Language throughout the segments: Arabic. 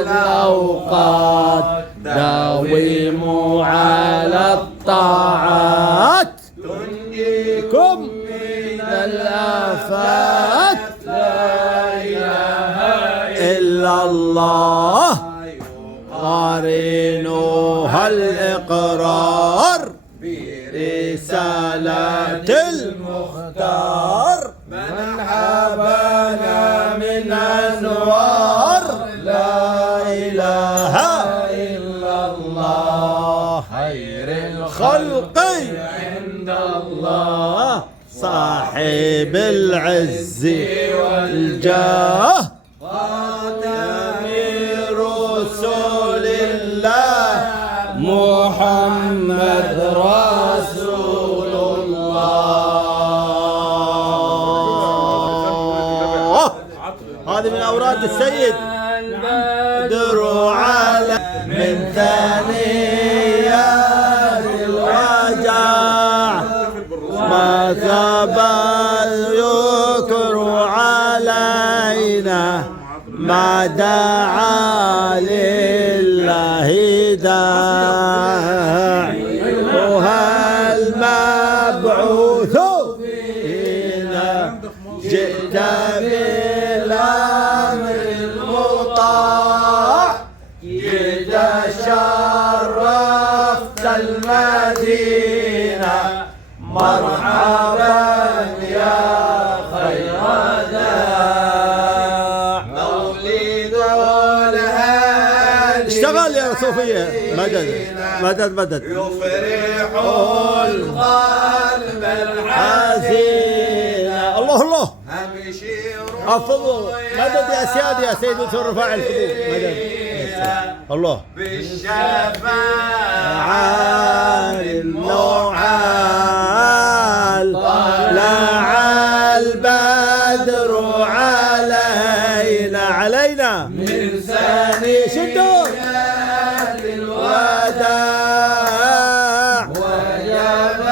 الأوقات داوموا على الطاعات تنجيكم من الآفات لا إله إلا الله قارنوها الإقرار برسالة المختار من حبانا من أنوار لا إله إلا الله خير الخلق عند الله صاحب العز والجاه خاتم رسول الله محمد رسول الله. هذه من أوراد السيد بدر على من ثنيات الوجع ما ثبت يكر علينا ما دعا لله داعي وهل مبعوث فينا جئت بالأمر المطاع جئت شرفت المدينة مرحبا يا خير داع مولد الهادي اشتغل يا صوفية مدد مدد مدد يفرح القلب الحزين الله الله الفضول مدد يا سيادي يا سيد يوسف الرفاعي الفضول مدد الله بالشفاعة النوعال طلع البدر علينا من ثنيات الوداع وجب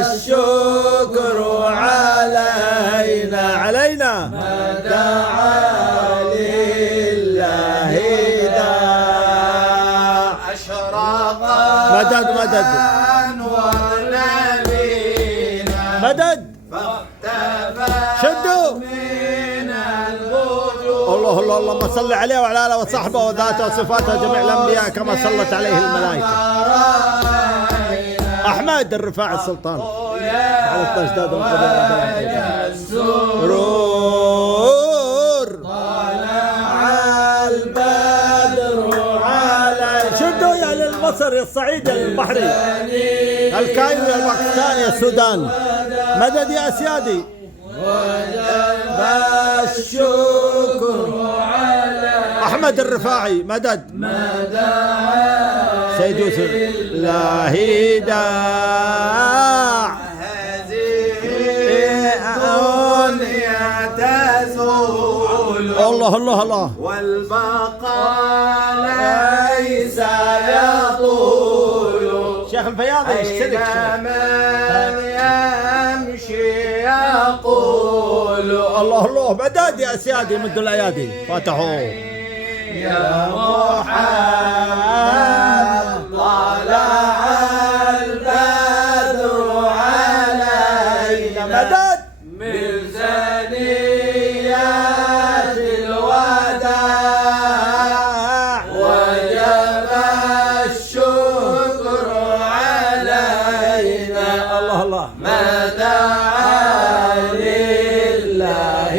الشكر علينا ما دعا لله داع أشرق مدد مدد شدوا الله الله اللهم صل عليه وعلى اله وصحبه وذاته وصفاته وجميع الانبياء كما صلت عليه الملائكه. احمد الرفاعي السلطان على التجداد سرور طلع البدر على شدوا يا للمصر يا الصعيد يا البحري الكايرو يا الباكستان يا السودان مدد يا سيادي وجب الشكر أحمد الرفاعي مدد سيد يوسف لا داع هذه الدنيا تزول الله الله الله والبقاء ليس يطول شيخ الفياضي اشترك يقول الله الله مدد يا سيادي مد الايادي فاتحوا يا محمد طلع البدر علينا مدد من ثنيات الوداع وجب الشكر علينا الله الله ما دعا لله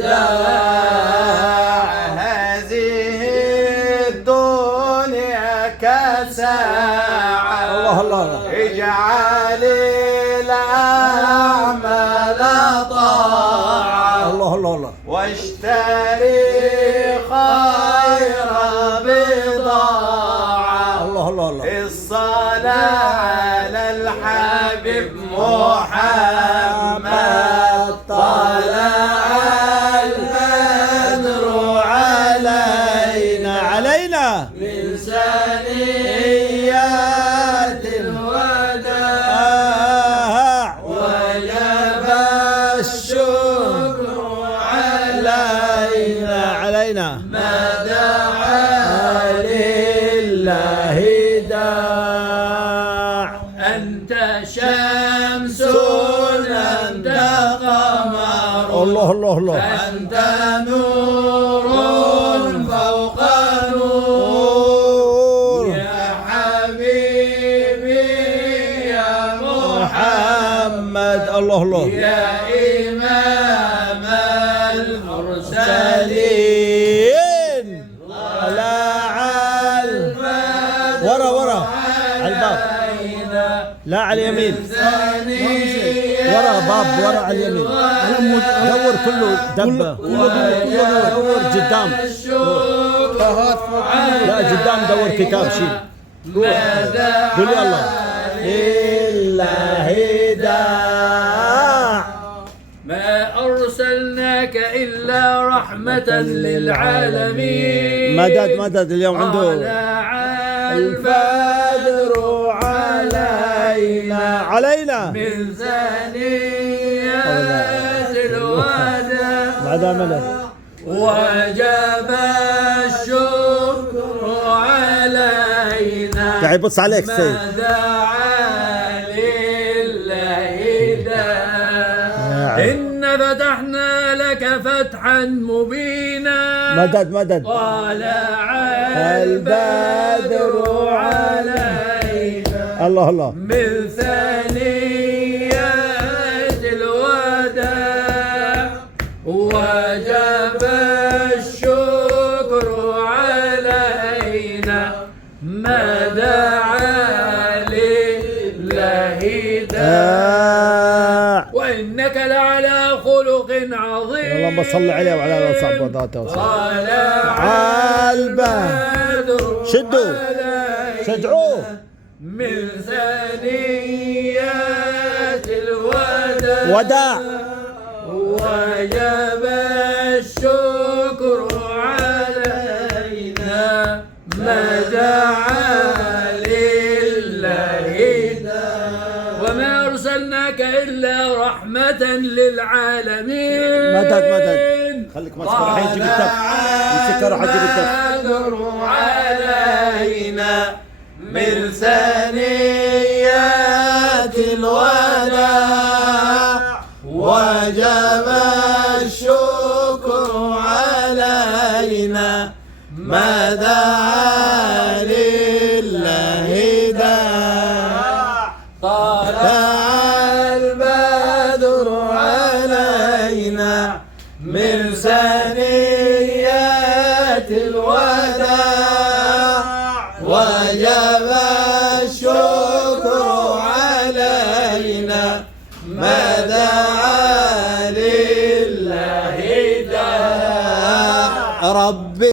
داع هذه الدنيا كساعة الله الله اجعل الأعمال طاعة الله الله الله واشتري خير بضاعة الله الله الله الصلاة على الحبيب محمد طلع البدر علينا من ثنيات الوداع وجب الشكر علينا ما دعا الله الله الله. أنت نور فوق نور يا حبيبي يا محمد. الله الله. يا إمام المرسلين. ورا ورا على الباب، لا على اليمين، ورا باب، ورا على اليمين. دور كله دبه، دور قدام، لا قدام دور كتاب شيل. قول يلا. لله داع ما أرسلناك إلا رحمة للعالمين. مدد مدد. اليوم عنده البدر علينا من ثنيات الوداع بعد مدد. وجب الشكر علينا. قاعد يبص عليك سيد. ما دعا لله داع. إن فتحنا لك فتحا مبينا. مدد مدد. طلع البدر علينا الله الله. من ثنيات الوداع وجب الشكر علينا ما دعا لله داع. وإنك لعلى خلق عظيم. اللهم صل عليه وعلى آله وصحبه ذاته. طلع البدر شدوا شجعوه من ثنيات الوداع وداع وجب الشكر علينا ما دعا لله داع. وما أرسلناك إلا رحمة للعالمين. مدد مدد. خليك مسكر راح يجيب الدف. مسكر راح يجيب الدف. علينا من ثنيات الوداع وجب الشكر علينا ما دعا لله داع. طلع البدر علينا من ثنيات الوداع وجب الشكر علينا ما دعا لله داع. ربي